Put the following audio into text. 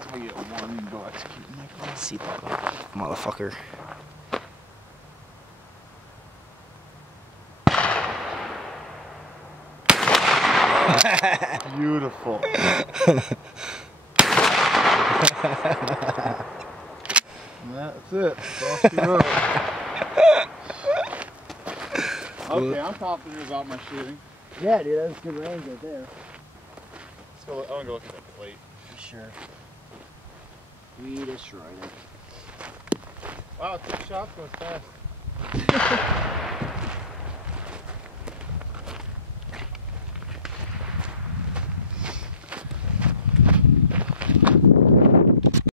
Until I get one and go execute my class. See that motherfucker. Beautiful. That's it. Cross the road. Okay, I'm confident about my shooting. Yeah, dude, that was good range right there. Let's go. I want to go look at that plate. For sure. We destroyed it. Wow, 2 shots goes fast.